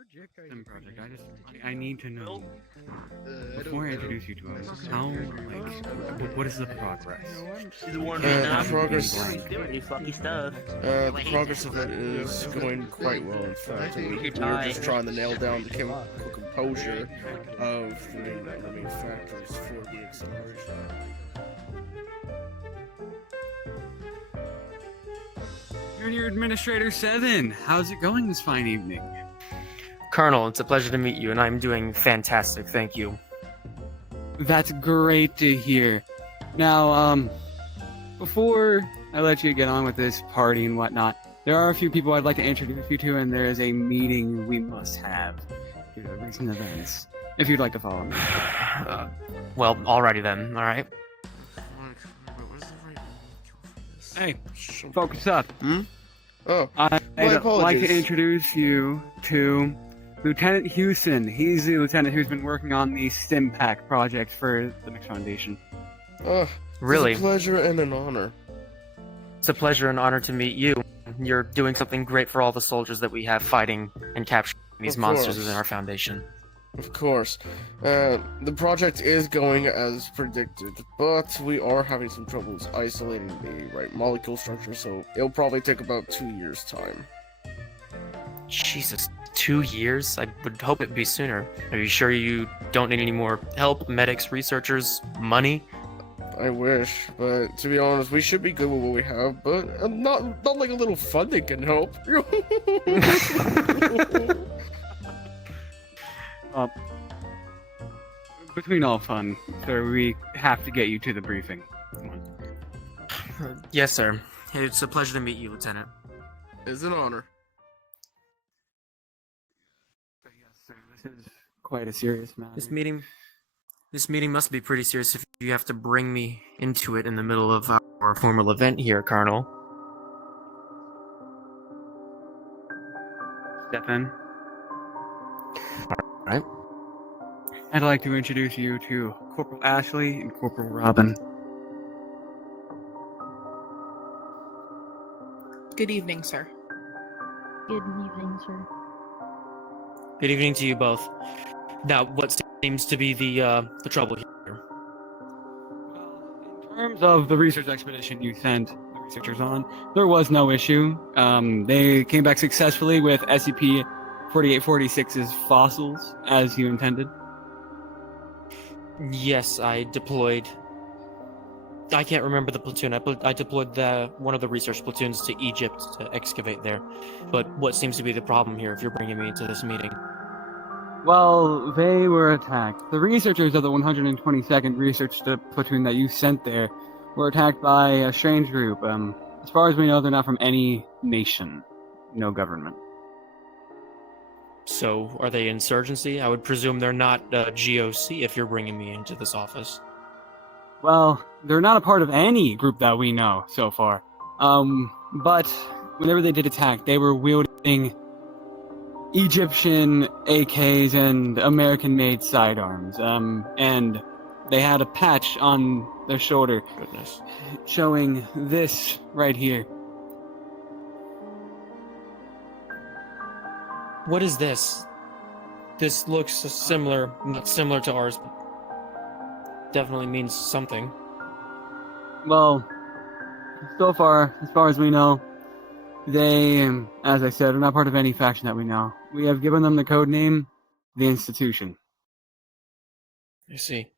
project. I need to know before I introduce you to him. How what is the progress? The progress, doing new fucky stuff. the progress of it is going quite well. In fact, we're just trying to nail down the chemical composure of the main factors for the acceleration. Junior Administrator 7, how's it going this fine evening? Colonel, it's a pleasure to meet you, and I'm doing fantastic, thank you. That's great to hear. Now, before I let you get on with this party and whatnot, there are a few people I'd like to introduce you to, and there is a meeting we must have due to recent events. If you'd like to follow me. Well, alrighty then, alright? Hey, focus up. Oh, I'd apologies. like to introduce you to Lieutenant Houston. He's the lieutenant who's been working on the STEM Pack project for the Mix Foundation. Really? It's a pleasure and an honor. It's a pleasure and honor to meet you. You're doing something great for all the soldiers that we have fighting and capturing these monsters within our foundation. Of course. The project is going as predicted, but we are having some troubles isolating the right molecule structure, so it'll probably take about 2 years' time. Jesus, 2 years? I would hope it'd be sooner. Are you sure you don't need any more help, medics, researchers, money? I wish, but to be honest, we should be good with what we have, but not like a little funding can help. Between all fun, sir, we have to get you to the briefing. Come on. Yes, sir. It's a pleasure to meet you, Lieutenant. It's an honor. Yes, sir, this is quite a serious matter. This meeting must be pretty serious if you have to bring me into it in the middle of our formal event here, Colonel. Step in. Alright. I'd like to introduce you to Corporal Ashley and Corporal Robin. Good evening, sir. Good evening, sir. Good evening to you both. Now, what seems to be the trouble here? Well, in terms of the research expedition you sent the researchers on, there was no issue. They came back successfully with SCP-4846's fossils, as you intended. Yes, I deployed. I can't remember the platoon. I deployed one of the research platoons to Egypt to excavate there. But what seems to be the problem here if you're bringing me into this meeting? Well, they were attacked. The researchers of the 122nd Research Platoon that you sent there were attacked by a strange group. As far as we know, they're not from any nation. No government. So, are they insurgency? I would presume they're not GOC if you're bringing me into this office. Well, they're not a part of any group that we know so far. But whenever they did attack, they were wielding Egyptian AKs and American-made sidearms. And they had a patch on their shoulder. Goodness. Showing this right here. What is this? This looks similar, not similar to ours, but definitely means something. Well, so far, as far as we know, they, as I said, are not part of any faction that we know. We have given them the code name, the Institution. I see.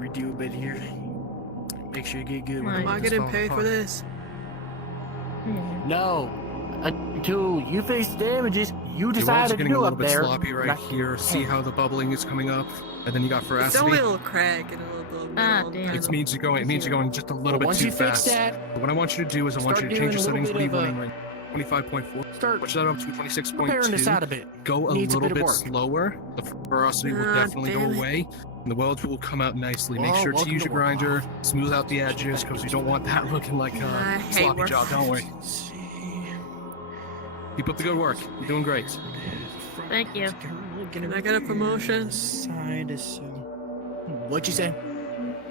redo a bit here. Make sure you get good. when Am the I work is getting falling paid for apart. this? Yeah. No. Until you face damages, you Your decide walls to are getting a do little up bit there. sloppy right not here. See hey. how the bubbling is coming up, and then you got It's a veracity. little crack and a little bit Ah, on damn. kind It of- means you're going. It means you're going just a little Well, bit once too you fix fast. that, But what I want you to do is I want start you to change your doing a little settings. What bit are you of running right? 25.4. start Push that up to 26.2. repairing this out a bit. Go a Needs a little bit of bit work. slower. The veracity will Ah, definitely go damn it. away, and the weld will come out nicely. Make Well, sure to welcome use to your work. grinder. Smooth out the edges because you don't want that looking like I a hate sloppy work. job. Don't worry. Keep up the good work. You're doing great. Thank you. Can I get a promotion? Side is so. What'd you say?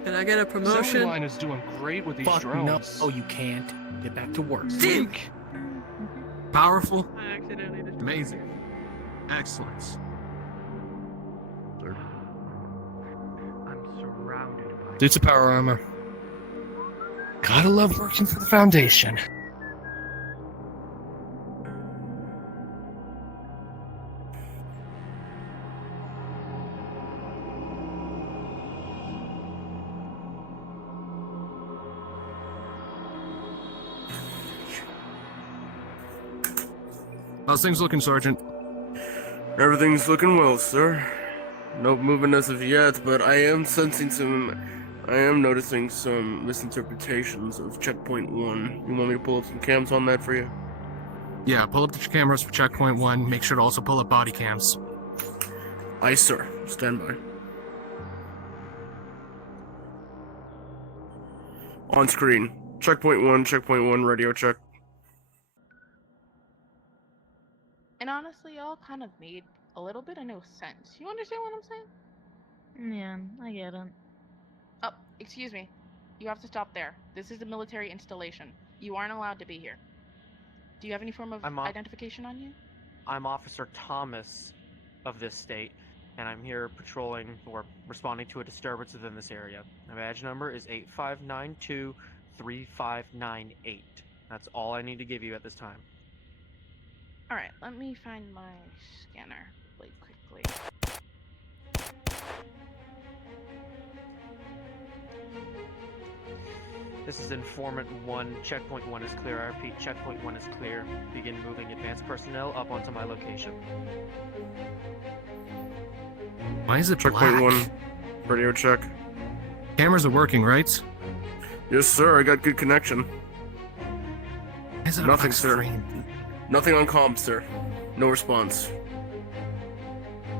Can I get a promotion? Line is doing great with these Fuck no. drones. Oh, you can't. Get back to work. Damn. Powerful. I accidentally destroyed Amazing. Excellent. I'm surrounded by Dudes of power armor. Gotta love working for the Foundation. How's things looking, Sergeant? Everything's looking well, sir. No movement as of yet, but I am noticing some misinterpretations of checkpoint 1. You want me to pull up some cams on that for you? Yeah, pull up the cameras for checkpoint 1. Make sure to also pull up body cams. Aye, sir. Stand by. On screen. Checkpoint 1, radio check. And honestly, y'all kind of made a little bit of no sense. You understand what I'm saying? Yeah, I get it. Oh, excuse me. You have to stop there. This is a military installation. You aren't allowed to be here. Do you have any form of identification on you? I'm Officer Thomas of this state, and I'm here patrolling or responding to a disturbance within this area. My badge number is 85923598. That's all I need to give you at this time. Alright, let me find my scanner really quickly. This is Informant 1. Checkpoint 1 is clear. I repeat, Checkpoint 1 is clear. Begin moving advanced personnel up onto my location. Why is it Checkpoint black? 1, radio check. Cameras are working, right? Yes, sir. I got good connection. Why is it a Nothing, black sir. screen? Nothing on comm, sir. No response.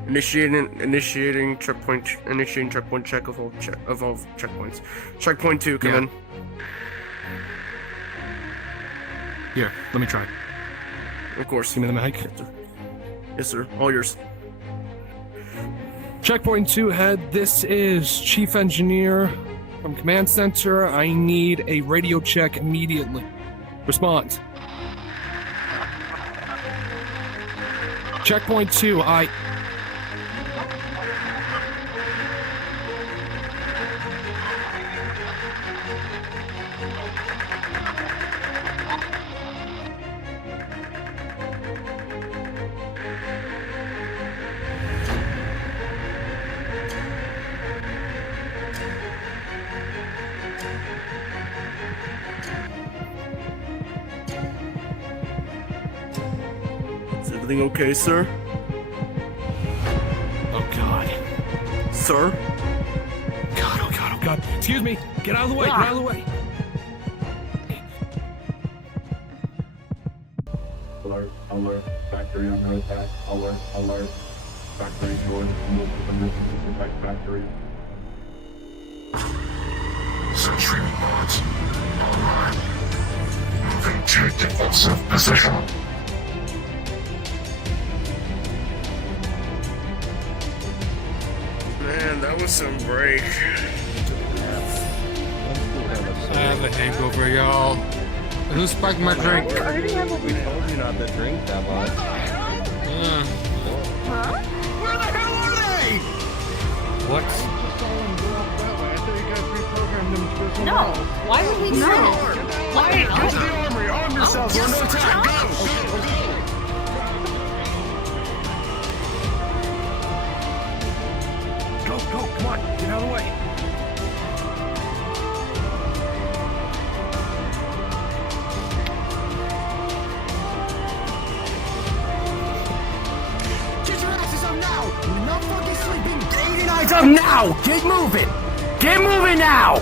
Initiating checkpoint check of all checkpoints. Checkpoint 2, come Yeah. in. Here, let me try. Of course. Give me the mic. Yes, sir. All yours. Checkpoint 2 head, this is Chief Engineer from Command Center. I need a radio check immediately. Respond. Checkpoint 2, Is everything okay, sir? Oh god. Sir? God, oh god, oh god. Excuse me. Get out of the way, get out of the way. alert, alert, factory under attack, alert, alert, factory doors removed from this protect factory. Sentry mods online. Moving to defensive position. Man, that was some break. I have a hangover, y'all. Who spiked my drink? We told you not to drink that much. Huh? Where the hell are they? What? No. Why would we do that? Why? Get to the armory. Arm yourselves. We're under attack. Go. Go. Come on. Get out of the way. Now! Get moving! Get moving now!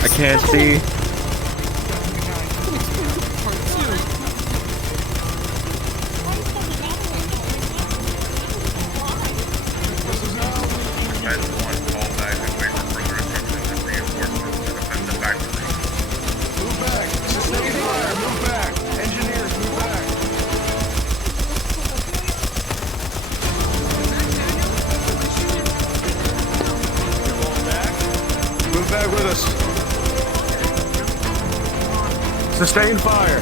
I can't see. Move back with us. Sustain fire.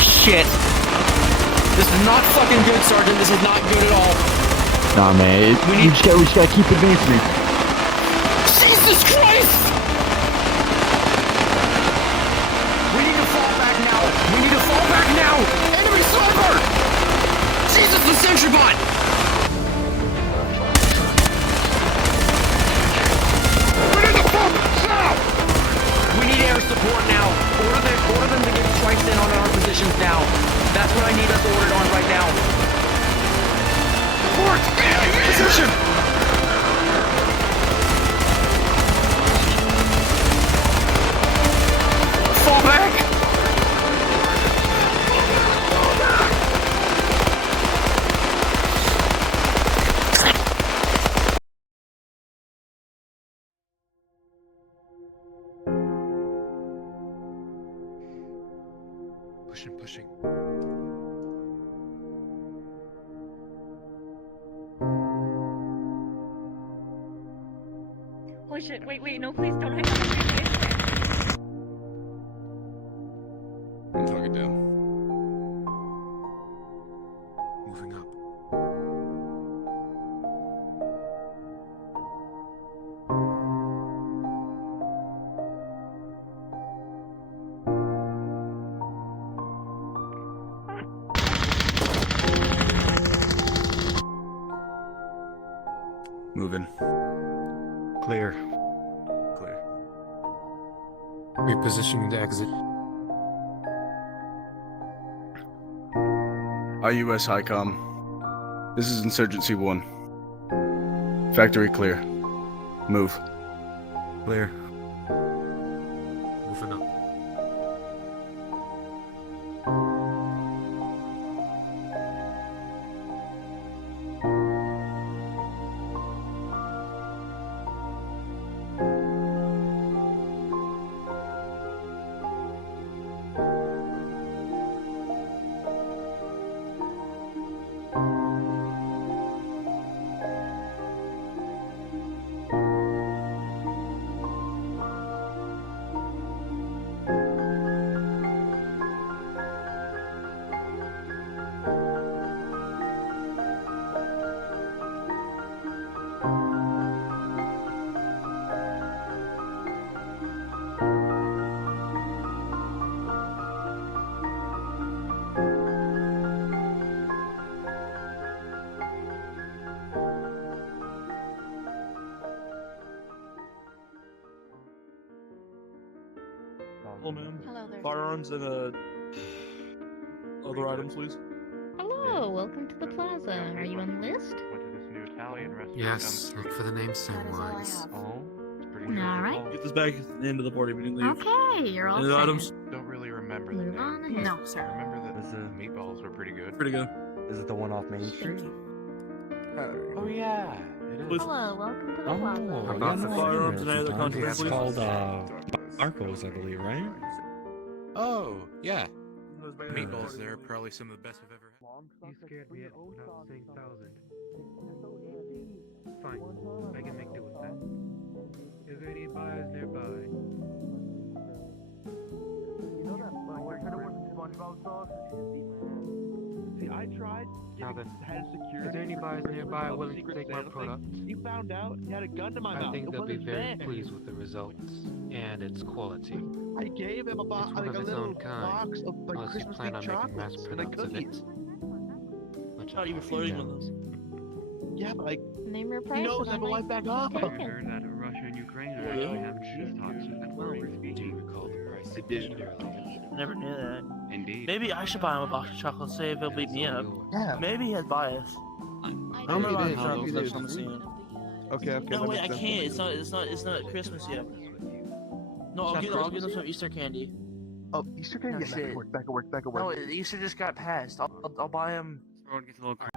Shit! This is not fucking good, Sergeant. This is not good at all. Nah, man. We just gotta keep advancing. Jesus Christ! We need to fall back now. We need to fall back now. Enemy sniper! Jesus, the sentry bot! We need to fall back now. We need air support now. Order them to get strikes in on our positions now. That's what I need us ordered on right now. Fort! Position! Fall back! Pushing. Holy shit, wait, no, please don't hang up. Target down. Moving up. Moving. Clear. Repositioning to exit. IUS HICOM. This is Insurgency 1. Factory clear. Move. Clear. Moving up. Hello, ma'am. Hello there. Firearms and other items, please. Hello, welcome to the plaza. Are you on the list? Went to this new Italian restaurant. Yes, look for the name Samwise. Oh, it's pretty good. Alright. Get this back at the end of the party. We can leave. Okay, you're all Any set. items? Don't really remember the Move name. on ahead. No, sir. Remember that the meatballs were pretty good. Pretty good. Is it the one off Main Street? Oh yeah, it Hello, welcome to the Oh, club. yeah, firearms and any other contraband, It's please? called Marcos, I believe, right? Oh, yeah. Meatballs there are probably some of the best I've ever had. You scared me without saying 1,000. Fine, I can make do with that. Is there any buyers nearby? You know that flower could have worked SpongeBob sauce? See, I tried getting head security. Is there any buyers nearby willing to take my product? He found out, he had a gun to my mouth. I think It they'll be wasn't very fair. pleased with the results and its quality. I gave him It's one like of a its little own kind, box of like unless you Christmas plan on Eve making mass chocolates and like products of cookies. it. Which Thought you were flirting with us. Yeah, but like Name your he price. knows and I I'm might wife back just up. take I it. heard that Russia and Ukraine are Yeah. actually having peace talks. That's why we're Do speaking. you recall the price? I did. Never knew that. Indeed. Maybe I should buy him a box of chocolate, see if he'll beat me up. Yeah. Maybe he has bias. How many about days? the How Trump many stuff days? I'm seeing. Okay, okay. No, wait, I can't. It's not Christmas yet. No, I'll give them some Easter candy. Oh, Easter candy? No, Yeah, shit. back at work. No, Easter just got passed. I'll buy him. Everyone gets a little crazy.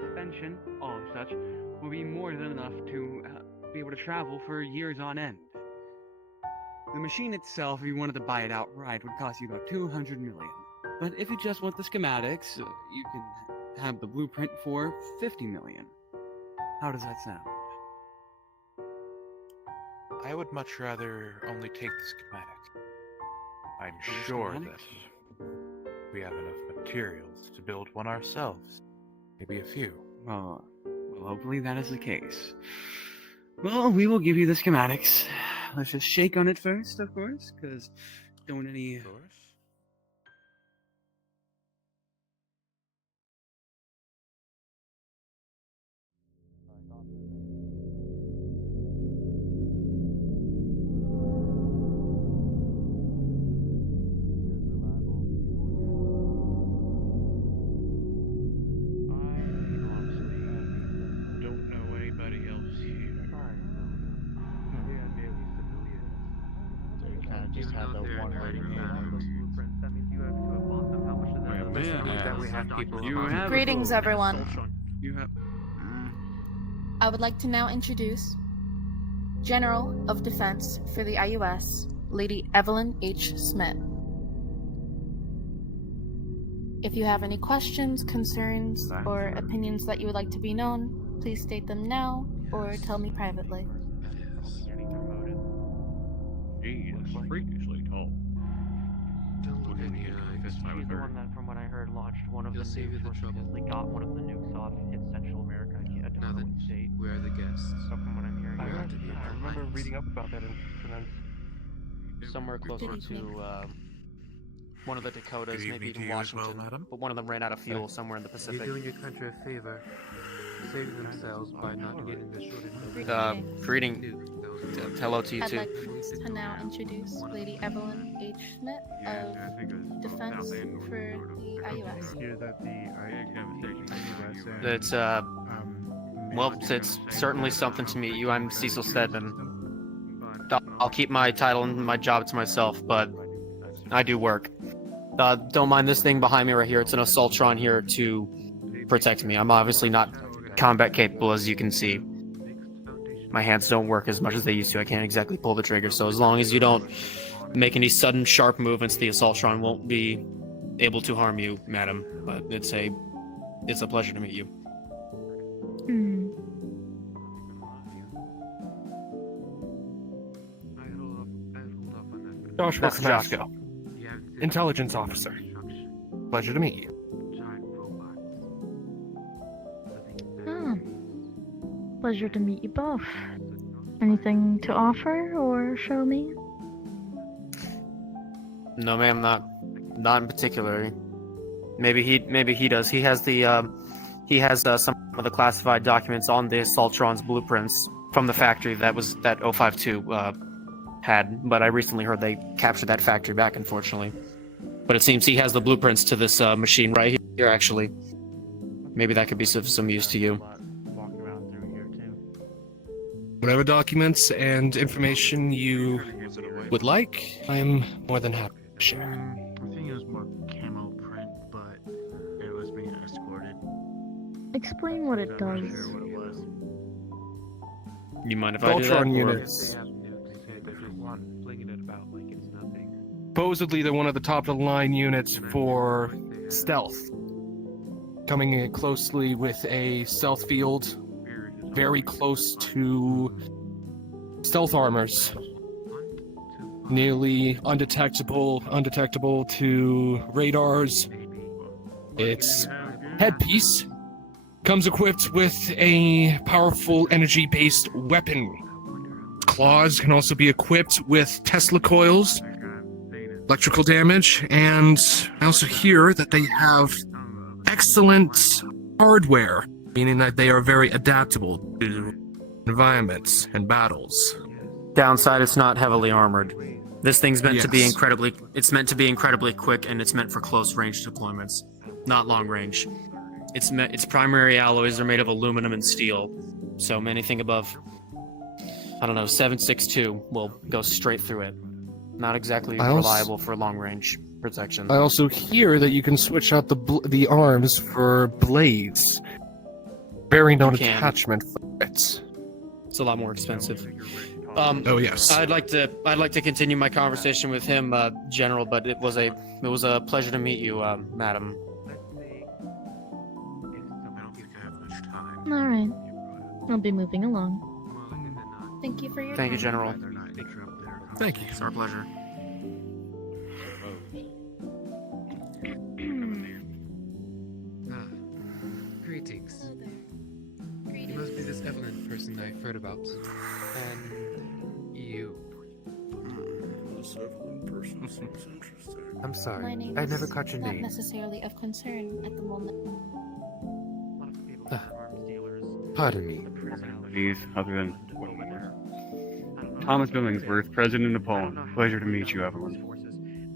Suspension, all of such, will be more than enough to be able to travel for years on end. The machine itself, if you wanted to buy it outright, would cost you about 200 million. But if you just want the schematics, you can have the blueprint for 50 million. How does that sound? I would much rather only take the schematic. I'm The sure schematic? that we have enough materials to build one ourselves. Maybe a few. Well, hopefully that is the case. Well, we will give you the schematics. Let's just shake on it first, of course, because don't want any... Of course. Don't know anybody else here. So we kind of just have the one-way That means you have to have bought them. How much does that That we have people You have Greetings, everyone. You have... I would like to now introduce General of Defense for the IUS, Lady Evelyn H. Smith. If you have any questions, concerns, or opinions that you would like to be known, please state them now or tell me privately. She is freakishly tall. Don't look in the eye. He's the one that, from what I heard, launched one of He'll the save you nukes, the or trouble. supposedly got one of the nukes off, hit Central America. I don't Now know then, what state. where are the guests? So from what I'm hearing, I heard- I remember reading up about that incident. somewhere closer Good evening. to one of the Dakotas, Good maybe evening in to you as well, Washington. madam. But one of them ran out of fuel somewhere in the You're Pacific. doing your country a favor. Saving themselves by not getting the short Greeting. Hello to you I'd too. like to now introduce Lady Evelyn H. Smith of Defense for the IUS. It's well, it's certainly something to meet you. I'm Cecil Stedman. I'll keep my title and my job to myself, but I do work. Don't mind this thing behind me right here. It's an assaultron here to protect me. I'm obviously not combat capable, as you can see. My hands don't work as much as they used to. I can't exactly pull the trigger, so as long as you don't make any sudden sharp movements, the assaultron won't be able to harm you, madam. But it's a pleasure to meet you. Joshua That's Josh. Tabasco, intelligence officer. Pleasure to meet you. Pleasure to meet you both. Anything to offer or show me? No, ma'am, not in particular. Maybe he does. He has some of the classified documents on the Assaultron's blueprints from the factory that 052 had. But I recently heard they captured that factory back, unfortunately. But it seems he has the blueprints to this machine right here. Actually, maybe that could be of some use to you. Whatever documents and information you would like, I'm more than happy to share. I think it was more camo print, but it was being escorted. Explain what it I'm not does. sure what it was. You mind if I do that? Voltron or- units. They're just flinging it about like it's nothing. Supposedly, they're one of the top-of-the-line units for stealth. Coming in closely with a stealth field, very close to stealth armors. Nearly undetectable to radars. Its headpiece comes equipped with a powerful energy-based weapon. Claws can also be equipped with Tesla coils, electrical damage, and I also hear that they have excellent hardware, meaning that they are very adaptable to environments and battles. Downside, it's not heavily armored. This thing's meant to be Yes. incredibly quick, and it's meant for close range deployments, not long range. Its primary alloys are made of aluminum and steel, so anything above, I don't know, 7.62 will go straight through it. Not exactly reliable for long range protection. I also hear that you can switch out the arms for blades. Bearing on You can. attachment for it. It's a lot more expensive. Oh yes. I'd like to continue my conversation with him, General. But it was a pleasure to meet you, Madam. Alright. I'll be moving along. Thank you for your Thank you, time. General. Thank you. It's our pleasure. Greetings. You must be this Evelyn person I've heard about. And you. This Evelyn person seems interesting. I'm My sorry, name I is never caught your not name. necessarily of concern at the moment. Pardon me. These other than Thomas Billingsworth, President of Poland. Pleasure to meet you, Evelyn.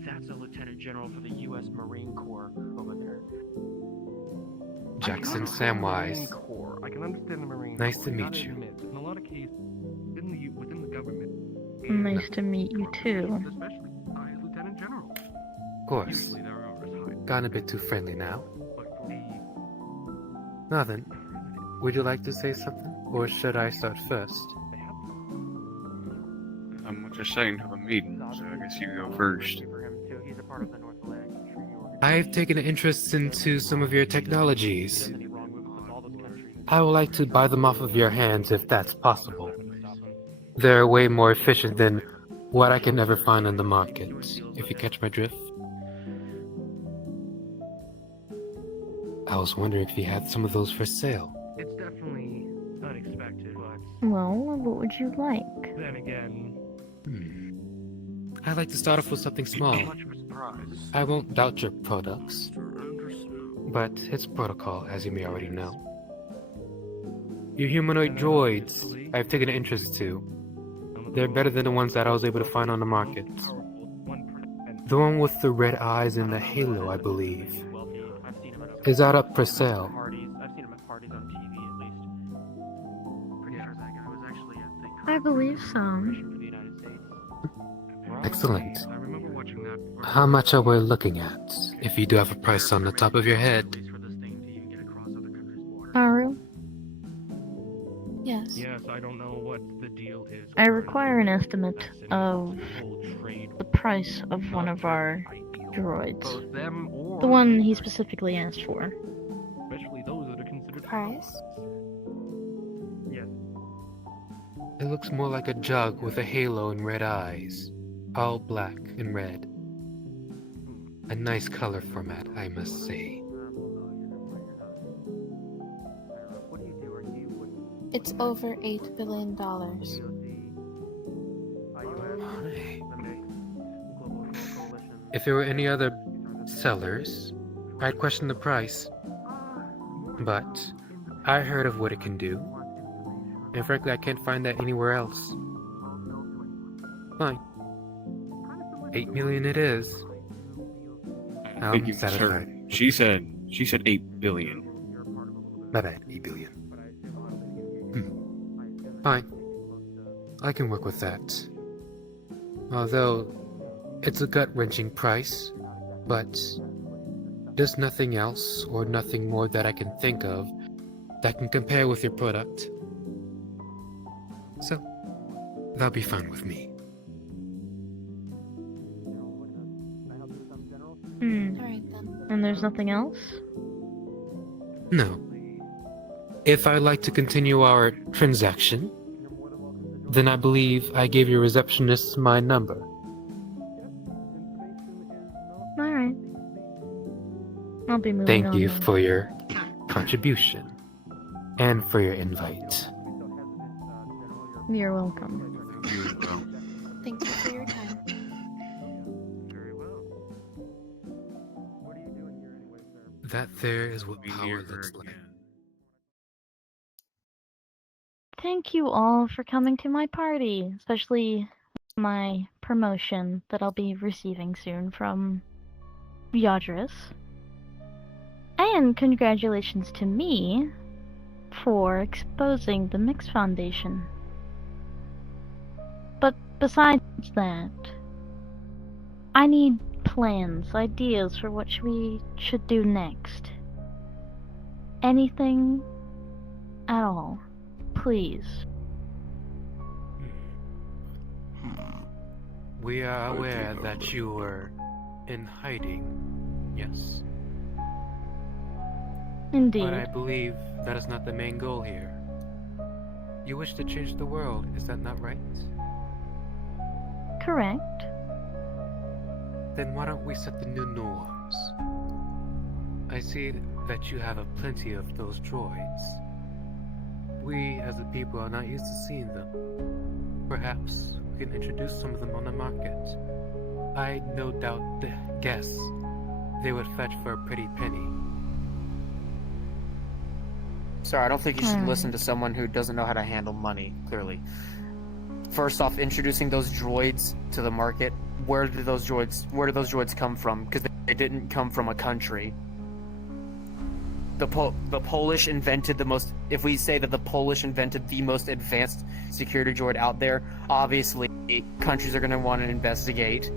That's a Lieutenant General for the U.S. Marine Corps over there. Jackson Samwise. I can understand the Marine Nice Corps. to meet Gotta you. admit, in a lot of cases, within the government, Nice to meet you too. especially I, as Lieutenant General. Of course. Usually there are as high, Gone a bit too friendly now. but for the Now then, would you like to say something? Or should I start first? I'm just saying to the meeting, so I guess you go first. I've taken an interest into some of your technologies. I would like to buy them off of your hands if that's possible. They're way more efficient than what I can ever find on the market, if you catch my drift. I was wondering if you had some of those for sale. it's definitely unexpected, but Well, what would you like? then again, I'd like to start off with something small. much of a surprise. I won't doubt your products, but it's protocol, as you may already know. Your humanoid droids, I've taken an interest to. They're better than the ones that I was able to find on the market. The one with the red eyes and the halo, I believe. Is that up for sale? I've seen him at parties on TV at least. Pretty sure that guy was actually at the I believe so. for the United States. Excellent. I remember watching that. How much are we looking at? If you do have a price on the top of your head. Haru, Yes. Yes, I don't know what the deal is. I require an estimate of the price of one of our droids. Both them or The one he specifically asked for. especially those that are considered Price? Yes. It looks more like a jug with a halo and red eyes. All black and red. A nice color format, I must say. It's over $8 billion. If there were any other sellers, I'd question the price. But I heard of what it can do. And frankly, I can't find that anywhere else. Fine. 8 million it is. Thank you, satisfied. sir. She said 8 billion. My bad, 8 billion. Fine. I can work with that. Although, it's a gut-wrenching price, but there's nothing else or nothing more that I can think of that can compare with your product. So, that'll be fine with me. Alright then. And there's nothing else? No. If I'd like to continue our transaction, then I believe I gave your receptionist my number. Alright. I'll be moving Thank on you then. for your contribution and for your invite. You're welcome. Thank you for your time. That there is what power looks like. Thank you all for coming to my party, especially my promotion that I'll be receiving soon from Yadris. And congratulations to me for exposing the Mix Foundation. But besides that, I need plans, ideas for what we should do next. Anything at all, please. We are aware that you were in hiding, yes. Indeed. But I believe that is not the main goal here. You wish to change the world, is that not right? Correct. Then why don't we set the new norms? I see that you have plenty of those droids. We, as a people, are not used to seeing them. Perhaps we can introduce some of them on the market. I no doubt guess they would fetch for a pretty penny. Sorry, I don't think you should listen to someone who doesn't know how to handle money, clearly. First off, introducing those droids to the market, where do those droids come from? Because they didn't come from a country. The Polish invented the most, if we say that the Polish invented the most advanced security droid out there, obviously countries are going to want to investigate.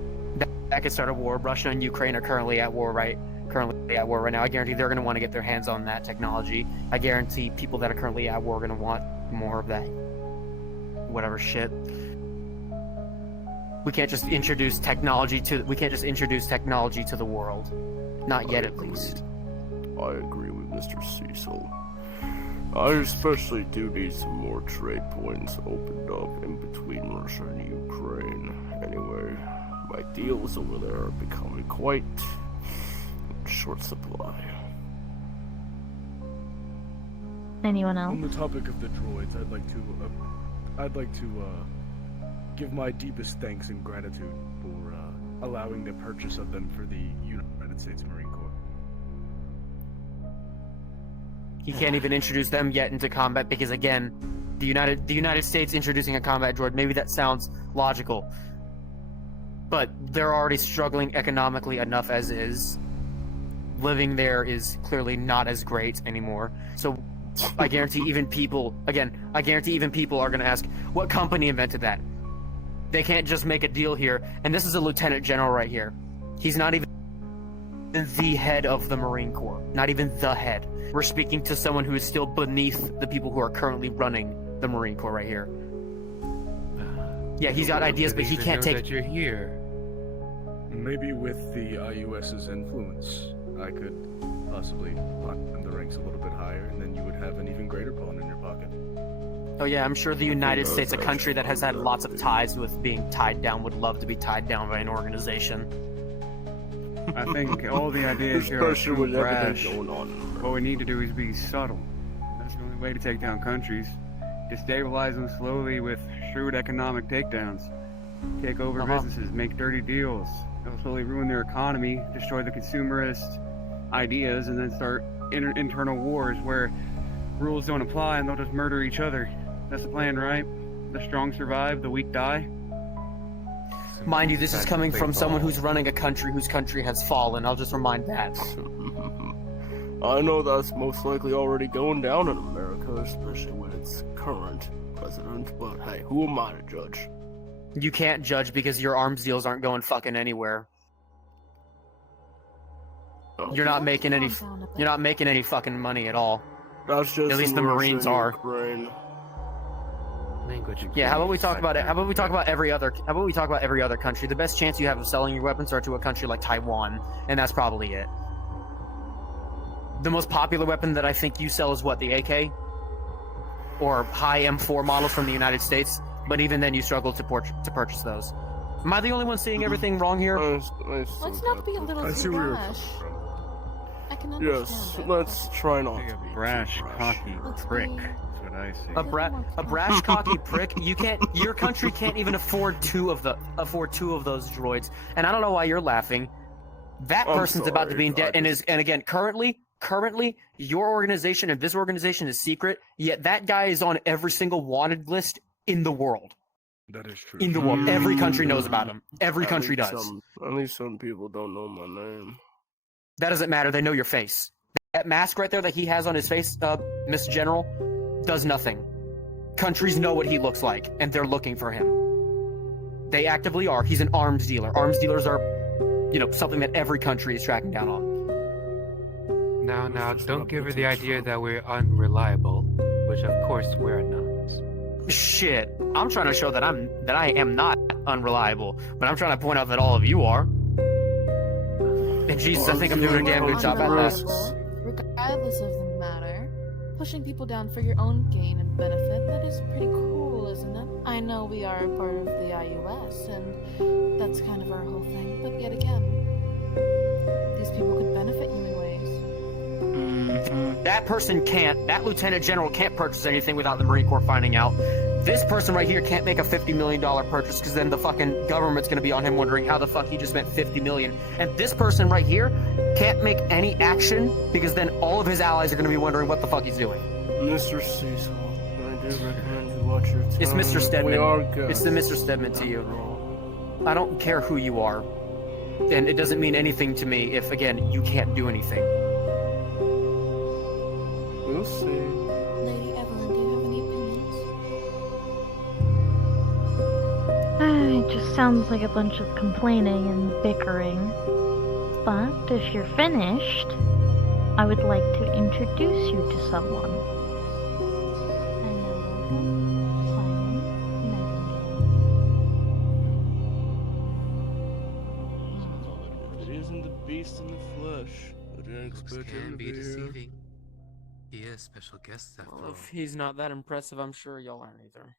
That could start a war. Russia and Ukraine are currently at war right now. I guarantee they're going to want to get their hands on that technology. I guarantee people that are currently at war are going to want more of that whatever shit. We can't just introduce technology to the world. Not yet, at least. I agree with Mr. Cecil. I especially do need some more trade points opened up in between Russia and Ukraine. Anyway, my deals over there are becoming quite short supply. Anyone else? On the topic of the droids, I'd like to give my deepest thanks and gratitude for allowing the purchase of them for the United States Marine Corps. He can't even introduce them yet into combat because, again, the United States introducing a combat droid, maybe that sounds logical, but they're already struggling economically enough as is. Living there is clearly not as great anymore. So I guarantee even people are going to ask, what company invented that? They can't just make a deal here. And this is a lieutenant general right here. He's not even the head of the Marine Corps. Not even the head. We're speaking to someone who is still beneath the people who are currently running the Marine Corps right here. Yeah, he's got ideas, but he can't take... that you're here. Maybe with the IUS's influence, I could possibly climb the ranks a little bit higher, and then you would have an even greater pawn in your pocket. Oh yeah, I'm sure the United States, a country that has had lots of ties with being tied down, would love to be tied down by an organization. I think all the ideas here are too brash. What we need to do is be subtle. That's the only way to take down countries. Destabilize them slowly with shrewd economic takedowns. Take over businesses, make dirty deals. They'll slowly ruin their economy, destroy the consumerist ideas, and then start internal wars where rules don't apply and they'll just murder each other. That's the plan, right? The strong survive, the weak die. Mind you, this is coming from someone who's running a country whose country has fallen. I'll just remind that. I know that's most likely already going down in America, especially with its current President, but hey, who am I to judge? You can't judge because your arms deals aren't going fucking anywhere. You're not making any. You're not making any fucking money at all. That's just At least the Russia Marines and are. Ukraine. Language. Yeah, how about we talk about it? How about we talk about every other? How about we talk about every other country? The best chance you have of selling your weapons are to a country like Taiwan, and that's probably it. The most popular weapon that I think you sell is what, the AK, or high M4 models from the United States. But even then, you struggle to purchase those. Am I the only one seeing everything wrong here? Let's not be a little I see too where you're brash. I can Yes, understand let's try not to be Brash, too cocky prick. That's what I say. A brash, cocky prick. You can't. Your country can't even afford two of those droids. And I don't know why you're laughing. That I'm person's about to be in sorry, debt, and again, currently, your organization and this organization is secret. Yet that guy is on every single wanted list in the world. That is true. In the world, every country knows about him. Every country does. At least some people don't know my name. That doesn't matter. They know your face. That mask right there that he has on his face, Mr. General, does nothing. Countries know what he looks like, and they're looking for him. They actively are. He's an arms dealer. Arms dealers are, something that every country is tracking down on. Now, don't give her the idea that we're unreliable, which of course we're not. Shit, I'm trying to show that I am not unreliable, but I'm trying to point out that all of you are. And Jesus, I think I'm doing a damn good job at that. Regardless of the matter, pushing people down for your own gain and benefit, that is pretty cool, isn't it? I know we are a part of the IUS, and that's kind of our whole thing, but yet again, these people could benefit you in ways. That person can't, that Lieutenant General can't purchase anything without the Marine Corps finding out. This person right here can't make a $50 million purchase because then the fucking government's going to be on him wondering how the fuck he just spent $50 million. And this person right here can't make any action because then all of his allies are going to be wondering what the fuck he's doing. Mr. Cecil, I do recommend you watch your time. It's Mr. Stedman. We are good. It's the Mr. Stedman to you. I don't care who you are. And it doesn't mean anything to me if, again, you can't do anything. We'll see. Lady Evelyn, do you have any opinions? It just sounds like a bunch of complaining and bickering. But if you're finished, I would like to introduce you to someone. It isn't the beast in the flesh. I didn't expect him to be here. deceiving. He is special guest after Well, if he's not that impressive, I'm sure y'all aren't either.